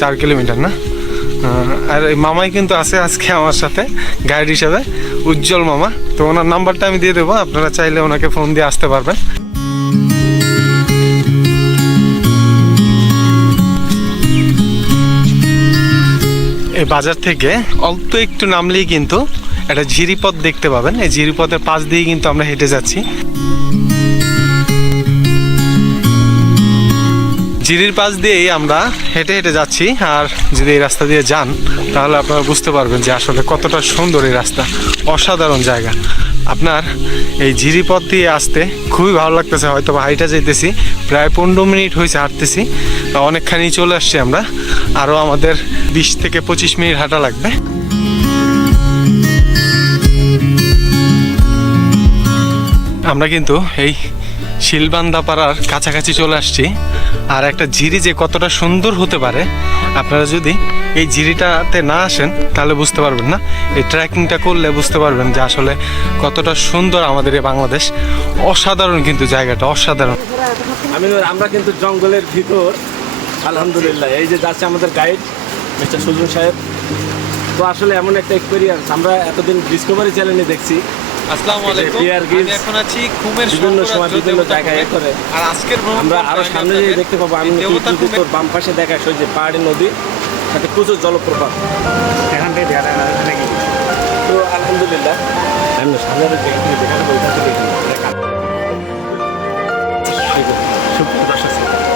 চার কিলোমিটার, না? আর মামাই কিন্তু আছে আজকে আমার সাথে গাইড হিসাবে, উজ্জ্বল মামা। তো ওনার নাম্বারটা আমি দিয়ে দেবো, আপনারা চাইলে ওনাকে ফোন দিয়ে আসতে পারবেন। এই বাজার থেকে অল্প একটু নামলেই কিন্তু একটা ঝিরিপথ দেখতে পাবেন। এই ঝিরিপথের পাশ দিয়ে কিন্তু আমরা হেঁটে যাচ্ছি। ঝিরির পাশ দিয়েই আমরা হেঁটে হেঁটে যাচ্ছি, আর যদি এই রাস্তা দিয়ে যান, তাহলে আপনারা বুঝতে পারবেন যে আসলে কতটা সুন্দর এই রাস্তা। অসাধারণ জায়গা। আপনার এই ঝিরিপথ দিয়ে আসতে খুবই ভালো লাগতেছে হয়তো বা হাইটা যেতেছি, প্রায় পনেরো মিনিট হয়েছে হাঁটতেছি অনেকখানি চলে আসছি আমরা। আরও আমাদের বিশ থেকে পঁচিশ মিনিট হাঁটা লাগবে। আমরা কিন্তু এই শিলবান্দা পাড়ার কাছাকাছি চলে আসছি। আর একটা ঝিরি যে কতটা সুন্দর হতে পারে, আপনারা যদি এই ঝিরিটাতে না আসেন, তাহলে বুঝতে পারবেন না। এই ট্রেকিংটা করলে বুঝতে পারবেন যে আসলে কতটা সুন্দর আমাদের এই বাংলাদেশ। অসাধারণ কিন্তু জায়গাটা, অসাধারণ। আমি আমরা কিন্তু জঙ্গলের ভিতর, আলহামদুলিল্লাহ। এই যে যাচ্ছে আমাদের গাইড মিস্টার সুজন সাহেব। তো আসলে এমন একটা এক্সপিরিয়েন্স আমরা এতদিন ডিসকভারি চ্যানেলে দেখছি। আসসালামু আলাইকুম। আমি এখন আছি ঘুমের বিভিন্ন সময় বিভিন্ন জায়গায় করে আর আজকের আমরা আরও সামনে যে দেখতে পাবো আমি তোর বাম পাশে দেখা ওই যে পাহাড়ি নদী সাথে প্রচুর জলপ্রপাত। এখান থেকে দেখা নাকি? তো আলহামদুলিল্লাহ। আমি সামনে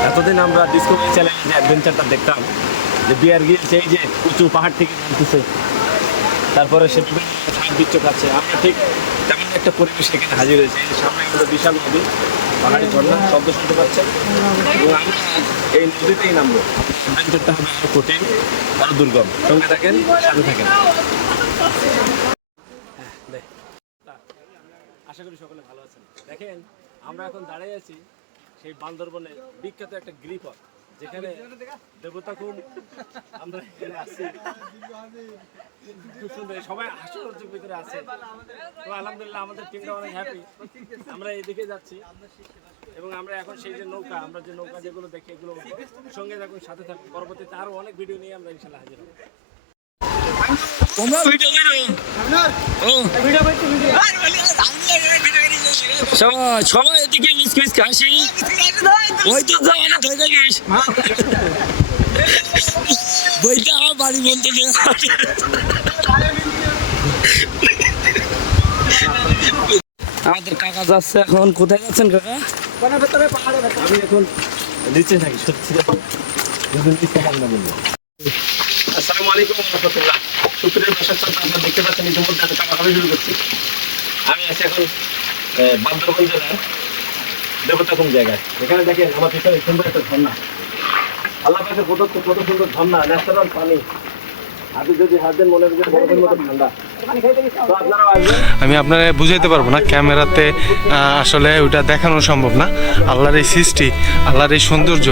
এতদিন আমরা ডিসকভারি চ্যানেলে যে অ্যাডভেঞ্চারটা দেখতাম যে বিয়ার গিলস এই যে উঁচু পাহাড় থেকে তারপরে সে বিচ্ছক আমরা ঠিক তেমন একটা পরিবেশ এখানে হাজির হয়েছে। সামনে আমাদের বিশাল নদী, পাহাড়ি ঝর্ণা, শব্দ শুনতে পাচ্ছেন এবং আমরা এই নদীতেই নামবো। অ্যাডভেঞ্চারটা হবে কঠিন, আরও দুর্গম। সঙ্গে থাকেন, সাথে থাকেন। আশা করি সকলে ভালো আছেন। দেখেন, আমরা এখন দাঁড়িয়ে আছি সেই বান্দরবনে বিখ্যাত একটা গিরিপথ। যেখানে দেবতা খুব আমরা এখানে আছি। খুব সুন্দর সবাই হাস্যর্যের ভিতরে আছে। তো আলহামদুলিল্লাহ আমাদের টিমটা অনেক হ্যাপি আমরা এদিকে যাচ্ছি এবং আমরা এখন সেই যে নৌকা আমরা যে নৌকা যেগুলো দেখি এগুলো সঙ্গে থাকুন সাথে থাকুন। পরবর্তীতে আরও অনেক ভিডিও নিয়ে আমরা ইনশাল্লাহ হাজির হব। সবাই সবাই এদিকে মিস মিস হাসি ওই তো জামানা হয়ে থাকিস। বইটা আমার বাড়ি বলতে আমাদের কাকা যাচ্ছে এখন। কোথায় যাচ্ছেন কাকা? আমি এখন নিচে থাকি সত্যি যদি নিচে থাকি না বলব। আসসালামু আলাইকুম রহমতুল্লাহ। সুপ্রিয় দর্শক দেখতে পাচ্ছেন ইতিমধ্যে আমি টাকা খাওয়া শুরু করছি। আমি আছি এখন বান্দরবান জেলার দেবতাকুম জায়গায় এখানে দেখেন আমার পিছনে সুন্দর একটা ঝর্ণা। আল্লাহ পাকে প্রদত্ত কত সুন্দর ঝর্ণা ন্যাচারাল পানি। আমি আপনারা বুঝাইতে পারব না ক্যামেরাতে আসলে ওটা দেখানো সম্ভব না। আল্লাহর এই সৃষ্টি আল্লাহর এই সৌন্দর্য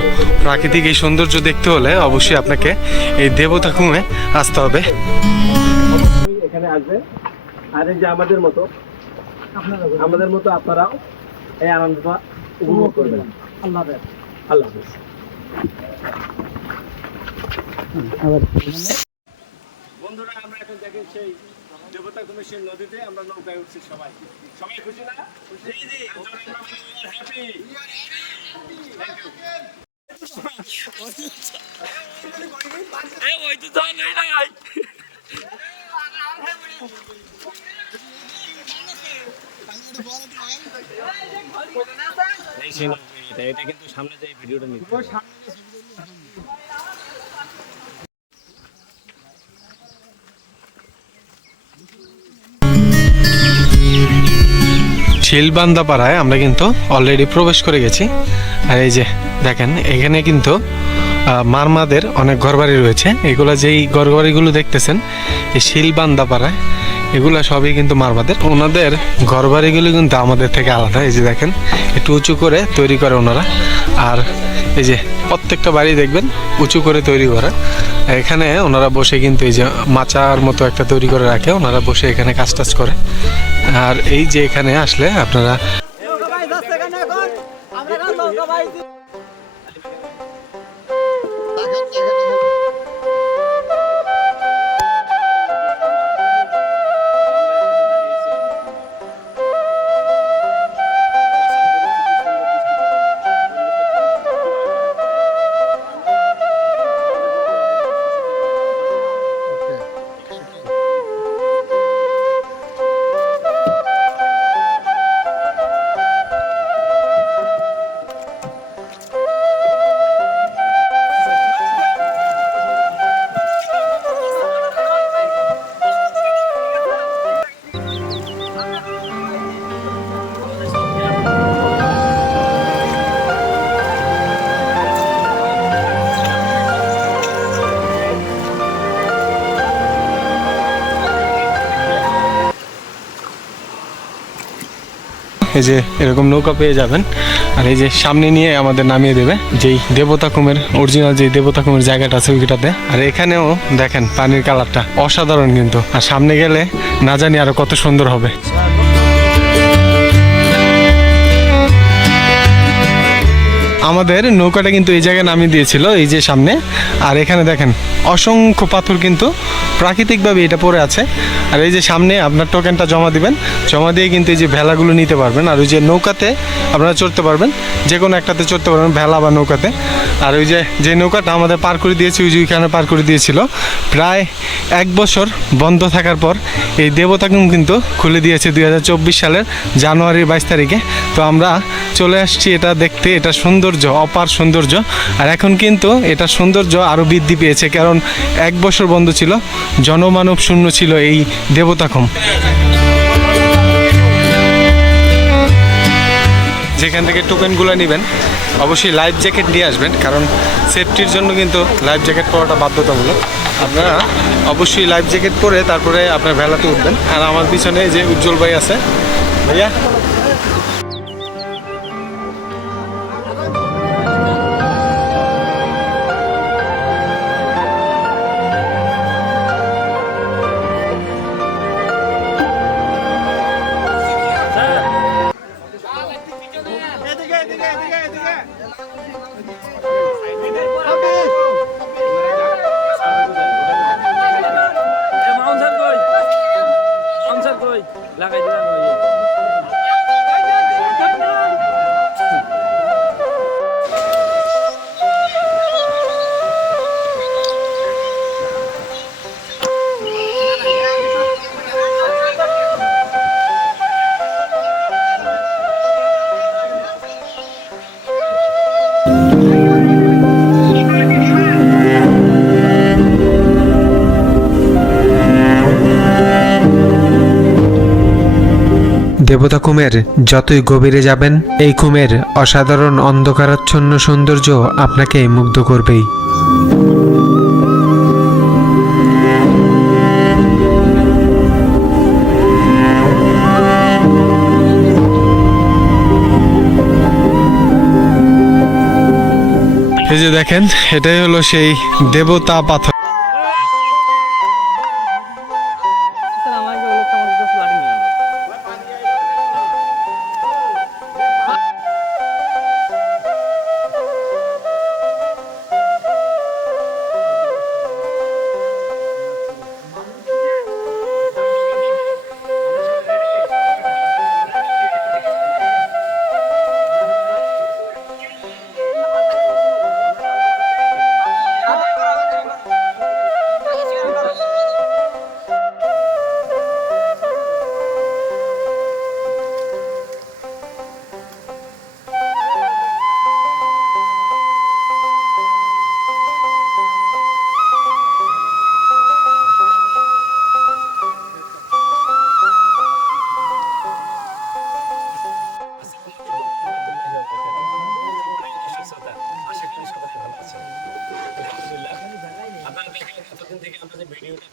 প্রাকৃতিক এই সৌন্দর্য দেখতে হলে অবশ্যই আপনাকে এই দেবতা খুমে আসতে হবে। এখানে আসবেন। আর এই যে আমাদের মতো আমাদের মতো আপনারাও এই আনন্দটা উপভোগ করবেন। আল্লাহ আল্লাহ বন্ধুরা আমরা এখন দেখেন সেই দেবতা সেই নদীতে আমরা নৌকায় উঠছি সবাই। সবাই খুশি না? খুশি? হ্যাপি ওই তো নাই। এই শিলবান্দা পাড়ায় আমরা কিন্তু অলরেডি প্রবেশ করে গেছি। আর এই যে দেখেন, এখানে কিন্তু মারমাদের অনেক ঘরবাড়ি রয়েছে। এগুলো যেই ঘরবাড়িগুলো দেখতেছেন, এই শিলবান্দা পাড়ায় এগুলো সবই কিন্তু মারবাদের। ওনাদের ঘর বাড়িগুলি কিন্তু আমাদের থেকে আলাদা, এই যে দেখেন, একটু উঁচু করে তৈরি করে ওনারা। আর এই যে প্রত্যেকটা বাড়ি দেখবেন, উঁচু করে তৈরি করা। এখানে ওনারা বসে কিন্তু এই যে মাচার মতো একটা তৈরি করে রাখে, ওনারা বসে এখানে কাজ টাজ করে। আর এই যে এখানে আসলে আপনারা এই যে এরকম নৌকা পেয়ে যাবেন। আর এই যে সামনে নিয়ে আমাদের নামিয়ে দেবে। যেই দেবতা কুমের অরিজিনাল যে দেবতা কুমের জায়গাটা আছে ওইটাতে। আর এখানেও দেখেন পানির কালারটা অসাধারণ কিন্তু। আর সামনে গেলে না জানি আরও কত সুন্দর হবে। আমাদের নৌকাটা কিন্তু এই জায়গায় নামিয়ে দিয়েছিল, এই যে সামনে। আর এখানে দেখেন, অসংখ্য পাথর কিন্তু প্রাকৃতিকভাবে এটা পড়ে আছে। আর এই যে সামনে আপনার টোকেনটা জমা দিবেন, জমা দিয়ে কিন্তু এই যে ভেলাগুলো নিতে পারবেন। আর ওই যে নৌকাতে আপনারা চড়তে পারবেন যে কোনো একটাতে চড়তে পারবেন, ভেলা বা নৌকাতে। আর ওই যে যে নৌকাটা আমাদের পার করে দিয়েছে, ওই যে ওইখানে পার করে দিয়েছিল, প্রায় এক বছর বন্ধ থাকার পর এই দেবতাকুম কিন্তু খুলে দিয়েছে দু হাজার চব্বিশ সালের জানুয়ারির বাইশ তারিখে। তো আমরা চলে আসছি, এটা দেখতে, এটা সৌন্দর্য, অপার সৌন্দর্য। আর এখন কিন্তু এটা সৌন্দর্য আরও বৃদ্ধি পেয়েছে, কারণ এক বছর বন্ধ ছিল, জনমানব শূন্য ছিল এই দেবতাখম যেখান থেকে টোকেনগুলো নেবেন অবশ্যই লাইফ জ্যাকেট নিয়ে আসবেন, কারণ সেফটির জন্য কিন্তু লাইফ জ্যাকেট পরাটা বাধ্যতামূলক। আপনারা অবশ্যই লাইফ জ্যাকেট পরে তারপরে আপনার ভেলাতে উঠবেন। আর আমার পিছনে যে উজ্জ্বল ভাই আছে, ভাইয়া কুমের যতই গভীরে যাবেন, এই কুমের অসাধারণ অন্ধকারাচ্ছন্ন সৌন্দর্য আপনাকে মুগ্ধ করবেই। এই যে দেখেন, এটাই হলো সেই দেবতা পাথর। আমরা যে ভিডিওটা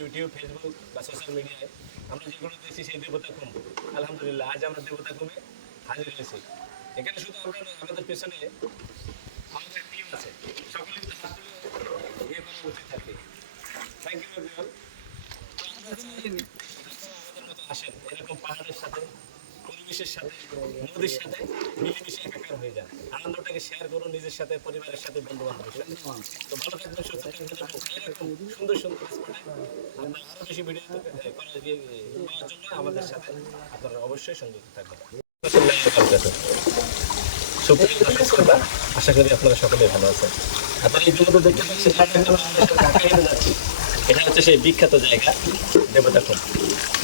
ইউটিউব ফেসবুক বা সোশ্যাল মিডিয়ায় আমরা যেগুলো দেখছি সেই দেবতা কুম আলহামদুলিল্লাহ, আজ আমরা দেবতা কমে হাজির হয়েছি। এখানে শুধু আমরা আমাদের পেছনে আমাদের টিম আছে। সকলে ইয়ে করা উচিত থাকে থ্যাংক ইউ আমাদের মতো আসেন, এরকম পাহাড়ের সাথে, পরিবেশের সাথে, নদীর সাথে আনন্দটাকে শেয়ার করুন নিজের সাথে, পরিবারের সাথে বন্ধু সুন্দর সুন্দর ভিডিও জন্য আমাদের সাথে আপনারা অবশ্যই সংযুক্ত থাকবেন। আশা করি আপনারা সকলে ভালো আছেন। আপনারা ইতিমধ্যে দেখতে পাচ্ছেন এটা হচ্ছে সেই বিখ্যাত জায়গা দেবতাখুম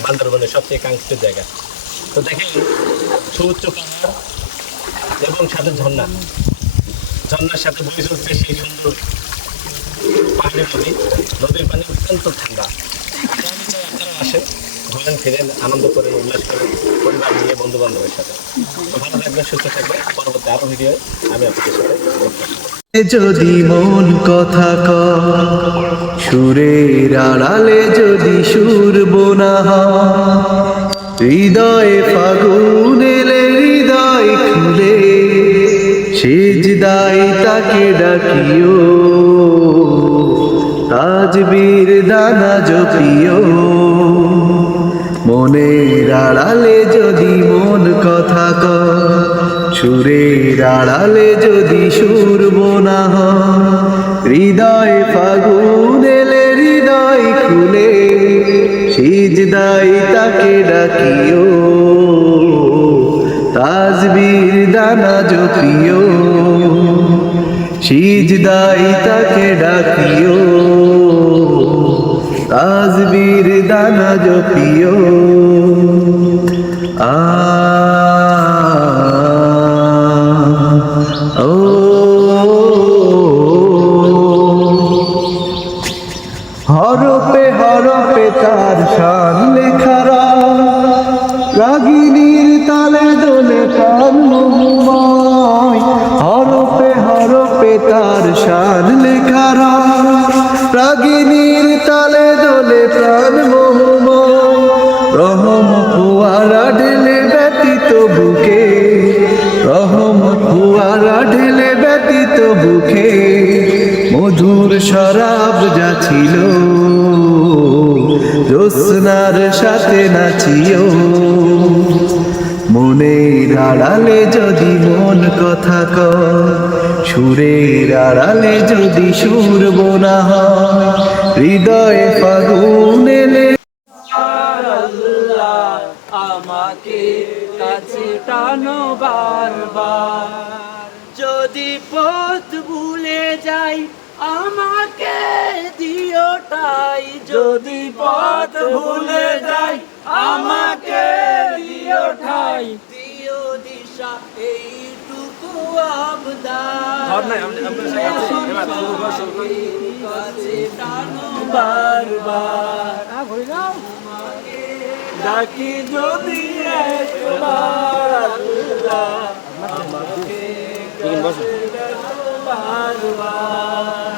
বান্দরবনের সবচেয়ে কাঙ্ক্ষিত জায়গা। তো দেখেন, সুউচ্চ পাহাড় এবং সাথে ঝর্ণা। ঝর্ণার সাথে বয়ে চলছে সেই সুন্দর পাহাড়ি নদী। নদীর পানি অত্যন্ত ঠান্ডা। আমি চাই আপনারা আসেন, ঘুরেন, ফিরেন, আনন্দ করেন, উল্লাস করেন পরিবার নিয়ে বন্ধু বান্ধবের সাথে ভালো থাকবেন, সুস্থ থাকবেন। পরবর্তী আরও ভিডিও আমি আপনাদের সাথে যদি মন কথা কয়, সুরের আড়ালে যদি সুর বোনা হৃদয়ে ফাগুন এলে সেজদাই তাকে ডাকিও, তাজবীর দানা জপিও। মনের আড়ালে যদি মন কথা ক সুরের আড়ালে যদি সুর বোনা হৃদয় ফাগুন এলে হৃদয় খুলে সিজদাই তাকে ডাকিও। তাজবীর দানা জপিও সিজদাই তাকে ডাকিও। তাজবীর দানা জপিও আ ও মধুর শরাব যা ছিল। জ্যোৎস্নার সাথে নাচিও। মনের আড়ালে যদি মন কথা ক সুরের আড়ালে যদি সুর বোনা হৃদয়ে ফাগুন এলে আমাকে কাছে টানো বারবার দিওটাই যদি পথ ভুলে যাই আমাকে দিওটাই দিও দিশা এইটুকু বারবার। ডাকি যদি একবার আমাকে বারবার।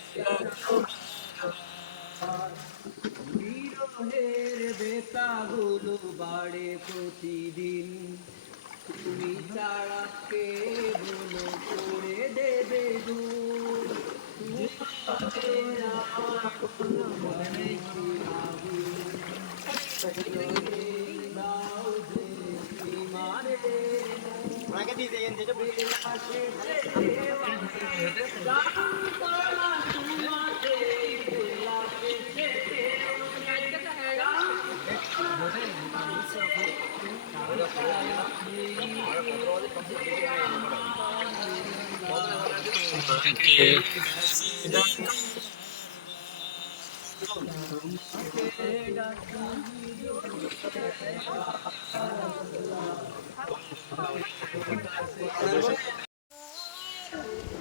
মোহের বেতাগুলো বাড়ে প্রতিদিন। তুমি ছাড়া কে বলো করে দেবে দূর আগে দিয়ে দেন যেটা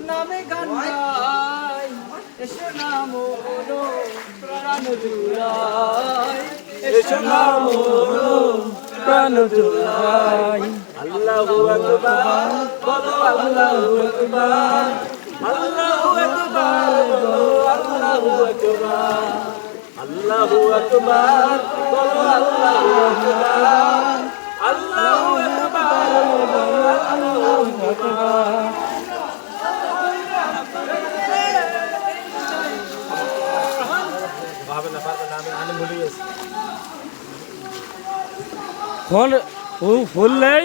নামে গান গাই এসো নাম হলো প্রাণ জুড়াই এসো নাম হলো প্রাণ জুড়াই আল্লাহু আকবার বলো আল্লাহু আকবার আল্লাহু আকবার বলো আল্লাহু আকবার আল্লাহু আকবার বলো আল্লাহু আকবার আল্লাহু আকবার। বলো আল্লাহু আকবার ফোন ফুল নেই?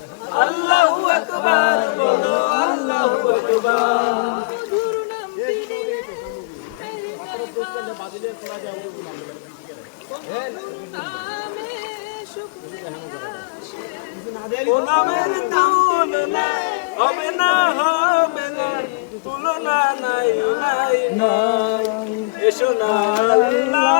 আল্লাহু আকবার, বলো আল্লাহু আকবার। ও নামের তুলনা হবে না হবে না, তুলনা নাই নাই নাই। এসো না আল্লাহ।